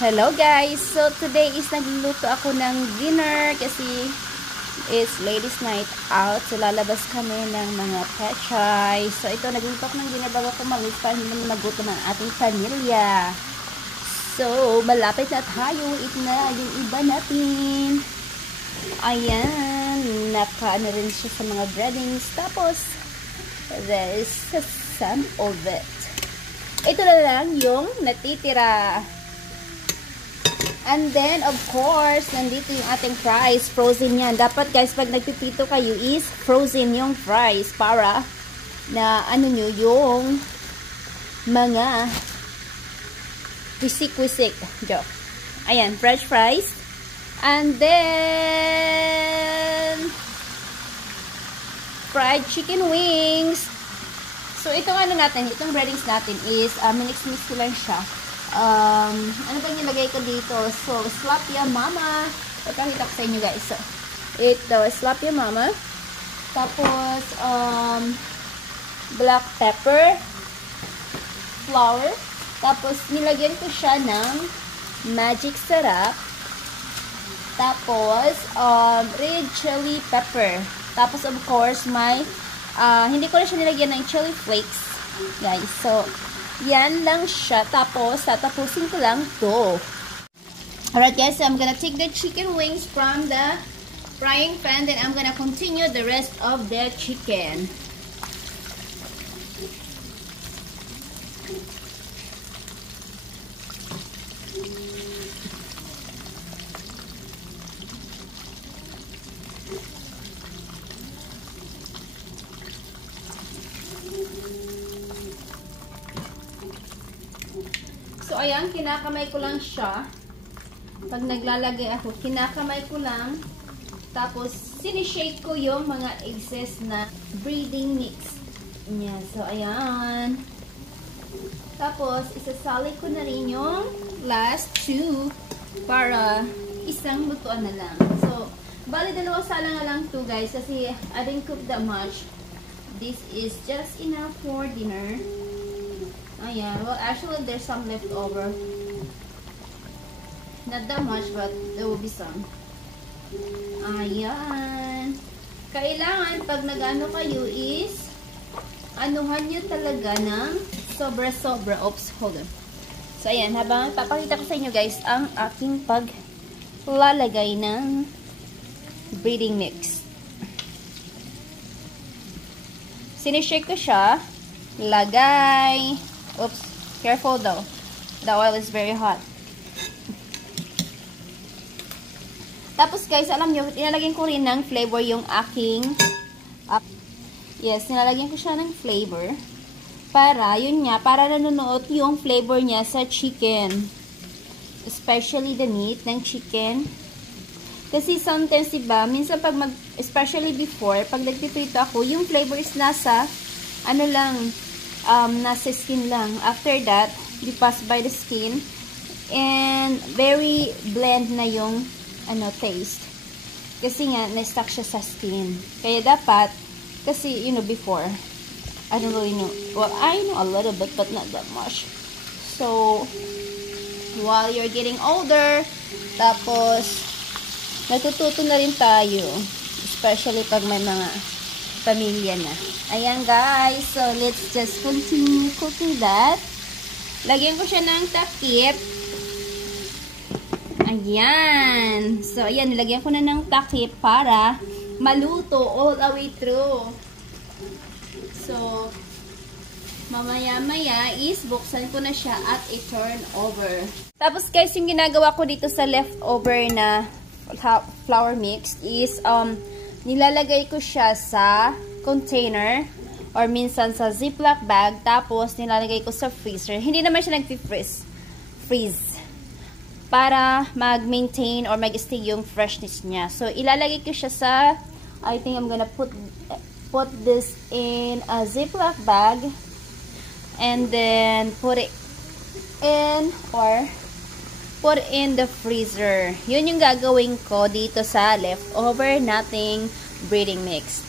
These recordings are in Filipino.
Hello guys! So today is nagluluto ako ng dinner kasi it's ladies night out. So lalabas kami ng mga pechay. So ito, nagluluto ako ng dinner bago kumalis para hindi magutom ang ating pamilya. So malapit na tayo. Ito na yung iba natin. Ayan. Nakaano rin siya sa mga breadings. Tapos there's some of it. Ito na lang yung natitira. And then, of course, nandito yung ating fries. Frozen yan. Dapat, guys, pag nagpipito kayo is frozen yung fries para na ano nyo yung mga wisik-wisik. Joke. Ayan, fresh fries. And then, fried chicken wings. So, itong ano natin, itong breadings natin is, minix-mix ko lang siya. Ano ba nilagay ko dito? So, slap ya mama. Ipakita ko sa inyo guys. So, ito, slap ya mama. Tapos, black pepper, flour. Tapos, nilagyan ko siya ng magic syrup. Tapos, red chili pepper. Tapos, of course, may, hindi ko na siya nilagyan ng chili flakes. Guys, so, yan lang siya. Tapos, tatapusin ko lang to. Alright guys, so I'm gonna take the chicken wings from the frying pan. Then I'm gonna continue the rest of the chicken. So, ayan, kinakamay ko lang siya. Pag naglalagay ako, kinakamay ko lang. Tapos, sinishake ko yung mga excess na breading mix niya. So, ayan. Tapos, isasali ko na rin yung last two para isang lutuan na lang. So, bali dalawa sala nga lang to guys kasi I didn't cook that much. This is just enough for dinner. Ayan. Well, actually, there's some left over. Not that much, but there will be some. Ayan. Kailangan, pag nag-ano kayo is, anuhan nyo talaga ng sobra-sobra. Oops, hold on. So, ayan. Habang papakita ko sa inyo, guys, ang aking paglalagay ng breading mix. Sinishake ko siya. Lagay. Oops, careful though. The oil is very hot. Tapos guys, alam nyo, nilalagyan ko rin ng flavor yung aking, yes, nilalagyan ko siya ng flavor. Para, yun nga, para nanonood yung flavor niya sa chicken. Especially the meat ng chicken. Kasi sometimes, diba, minsan pag especially before, pag nagpiprito ako, yung flavor is nasa, ano lang, nasa skin lang. After that, you pass by the skin and very blend na yung taste. Kasi nga, na-stuck siya sa skin. Kaya dapat, kasi, you know, before, I don't really know. Well, I know a little bit, but not that much. So, while you're getting older, tapos, natututo na rin tayo. Especially pag may mga pamilya na. Ayan guys, so let's just continue cooking that. Lagyan ko siya ng takip. Ayan. So ayan, nilagyan ko na ng takip para maluto all the way through. So mamaya-maya is buksan ko na siya at i-turn over. Tapos guys, yung ginagawa ko dito sa leftover na flour mix is nilalagay ko siya sa container or minsan sa ziplock bag, tapos nilalagay ko sa freezer. Hindi naman siya freeze para mag-maintain or mag-stay yung freshness niya. So ilalagay ko siya sa, I think I'm gonna put this in a ziplock bag and then put it in the freezer. Yun yung gagawin ko dito sa leftover nating breading mix.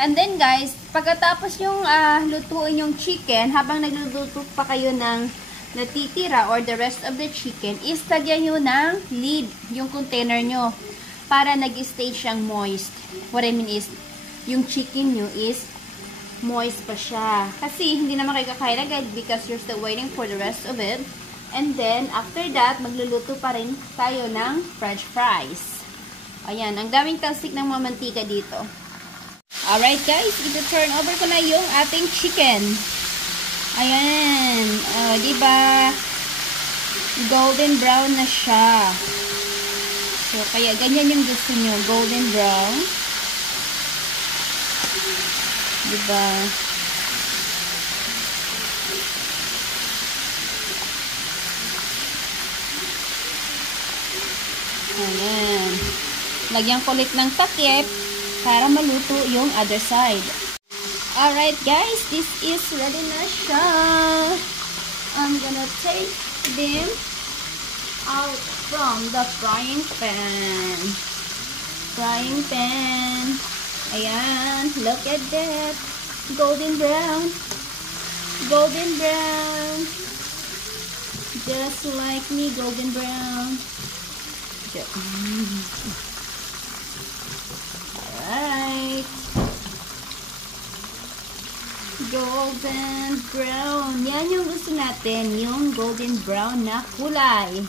And then guys, pagkatapos yung lutuin yung chicken, habang nagluluto pa kayo ng natitira or the rest of the chicken is lagyan nyo ng lid, yung container nyo, para nag-stay siyang moist. What I mean is, yung chicken nyo is moist pa siya. Kasi hindi naman kayo kakain agad because you're still waiting for the rest of it. And then, after that, magluluto pa rin tayo ng french fries. Ayan, ang daming talsik ng mamantika dito. Alright guys, ito turn over ko na yung ating chicken. Ayan. Diba? Golden brown na siya. So, kaya ganyan yung gusto nyo. Golden brown. Diba? Ayan. Lagyan ko ulit ng takip para maluto yung other side. Alright guys, this is ready na siya. I'm gonna take them out from the frying pan. Frying pan. Ayan, look at that. Golden brown. Golden brown. Just like me, golden brown. Alright. Golden brown. Yan yung gusto natin. Yung golden brown na kulay.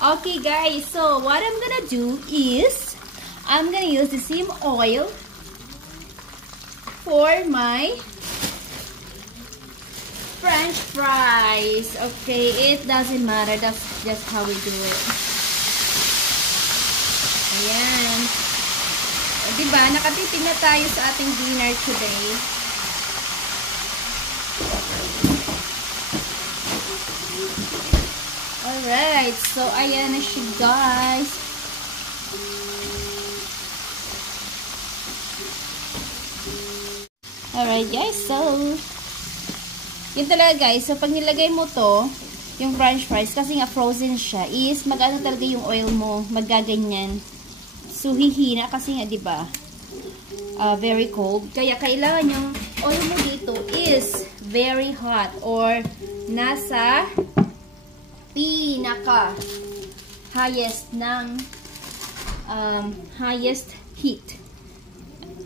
Okay guys, so what I'm gonna do is I'm gonna use the same oil for my french fries. Okay, it doesn't matter. That's just how we do it. Ayan. Diba, nakatipid na tayo sa ating dinner today. Alright, so ayan na siya guys. Alright guys, so yun talaga guys, so pag nilagay mo to, yung french fries, kasi nga frozen siya, is mag-ano talaga yung oil mo, magaganyan. So hihina kasi nga diba, very cold. Kaya kailangan yung oil mo dito is very hot or nasa pinaka highest ng highest heat.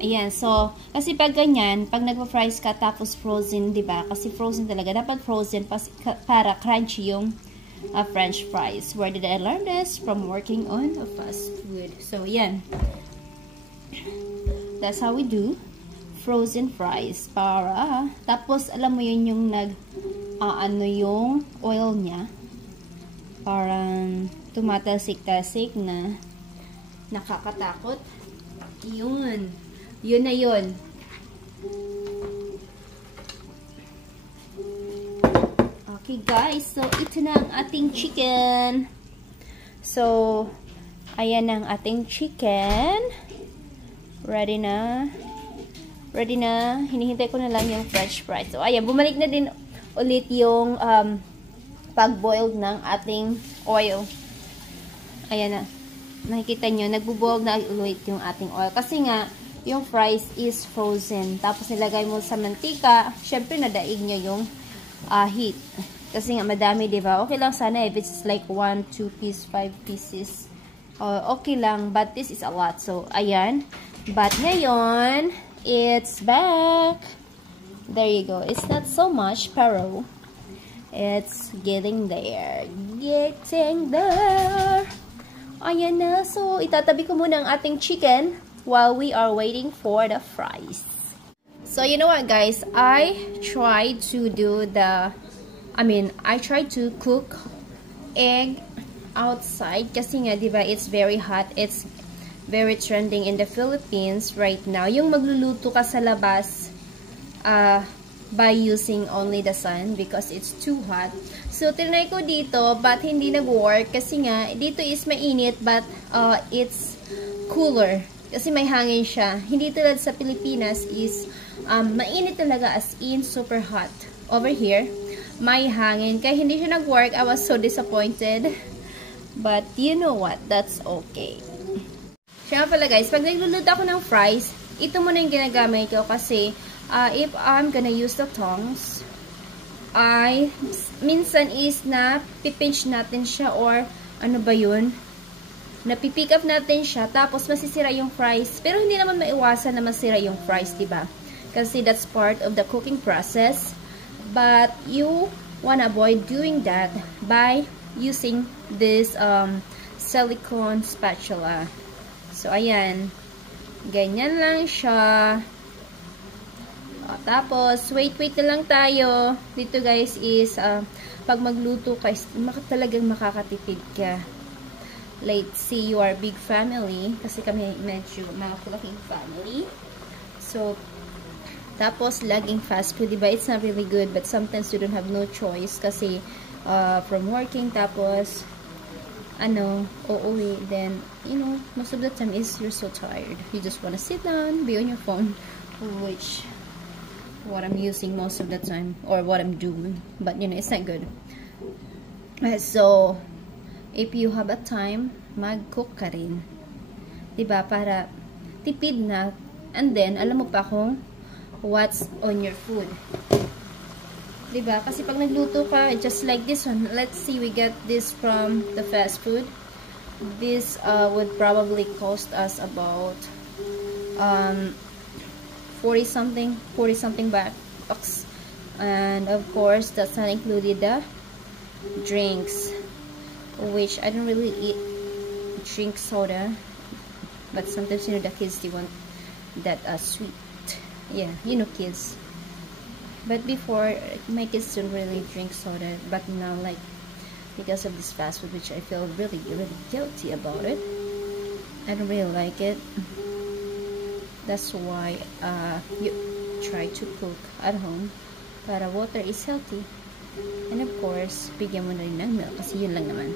Ayan, so kasi pag ganyan, pag nagpa-fries ka tapos frozen, 'di ba? Kasi frozen talaga, dapat frozen para crunchy yung french fries. Where did I learn this? From working on a fast food. So ayan. That's how we do frozen fries. Para tapos alam mo yun yung ano yung oil niya. Parang tumatalsik-talsik na nakakatakot. Yun. Yun na yun. Okay guys, so ito na ang ating chicken. So, ayan ang ating chicken. Ready na. Ready na. Hinihintay ko na lang yung french fries. So, ayan, bumalik na din ulit yung pag-boiled ng ating oil. Ayan na. Nakikita nyo, nagbo-boil na ulit yung ating oil. Kasi nga, yung fries is frozen. Tapos nilagay mo sa mantika, syempre nadaig nyo yung heat. Kasi nga madami, diba? Okay lang sana if it's like 1, 2 pieces, 5 pieces. Okay lang, but this is a lot. So, ayan. But ngayon, it's back. There you go. It's not so much, pero it's getting there. Getting there. Ayan na. So, itatabi ko muna ang ating chicken while we are waiting for the fries. So, you know what, guys? I tried to cook egg outside kasi nga, diba, it's very hot. It's very trending in the Philippines right now. Yung magluluto ka sa labas by using only the sun because it's too hot. So, tinry ko dito but hindi nag-work kasi nga, dito is mainit but it's cooler. Kasi may hangin siya. Hindi tulad sa Pilipinas is mainit talaga as in super hot. Over here, may hangin. Kaya hindi siya nag-work. I was so disappointed. But you know what? That's okay. Siya pala guys, pag nagluluto ako ng fries, ito muna yung ginagamit ko kasi if I'm gonna use the tongs, ay minsan is na pipinch natin siya or ano ba yun? Napipick up natin siya tapos masisira yung fries. Pero hindi naman maiwasan na masira yung fries, diba? Kasi that's part of the cooking process. But you wanna avoid doing that by using this silicone spatula. So, ayan. Ganyan lang siya. Tapos, wait na lang tayo. Dito guys is, pag magluto ka, talagang makakatipid ka. Let's say you are big family. Kasi kami medyo malaking family. So, tapos, laging fast food, diba? It's not really good, but sometimes you don't have no choice. Kasi, from working, tapos, uuwi, then, most of the time is you're so tired. You just wanna sit down, be on your phone, which what I'm using most of the time, or what I'm doing, but it's not good. So if you have a time, mag-cook ka rin, diba, para tipid na, and then alam mo pa kung what's on your food, diba, kasi pag nagluto ka, just like this one, let's see, we get this from the fast food. This would probably cost us about 40 something bucks, and of course that's not included the drinks, which I don't really drink soda, but sometimes the kids, they want that sweet, yeah, kids. But before, my kids don't really drink soda, but now, like, because of this fast food, which I feel really guilty about it, I don't really like it. That's why you try to cook at home para water is healthy, and of course bigyan mo na rin ng milk kasi yun lang naman.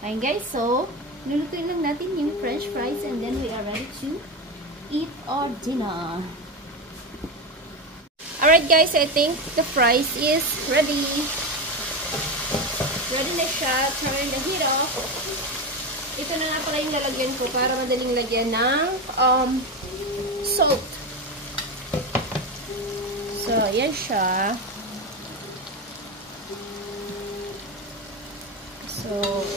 Ayun guys, so lulutuin lang natin yung french fries, and then we are ready to eat our dinner. Alright guys, I think the fries is ready. Ready na siya. Turn the heat off. Ito na nga pala yung lalagyan ko para madaling lagyan ng salt. So, yan siya. So,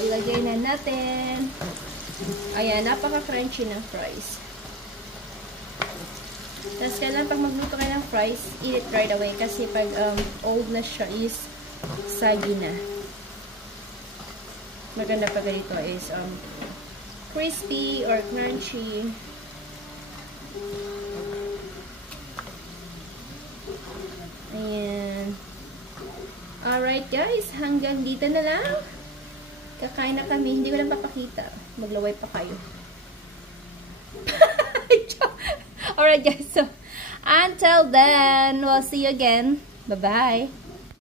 ilagay na natin. Ayan, napaka-crunchy ng fries. Tapos, kailan pag magluto kayo ng fries, eat it right away. Kasi pag old na siya is sagi na. Maganda pa ganito is crispy or crunchy. Ayan. Alright guys, hanggang dito na lang. Kakain na kami. Hindi ko lang papakita. Maglaway pa kayo. Alright guys, so until then, we'll see you again. Bye-bye.